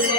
এই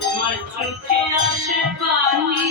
তোমার চোখে আসে পানি।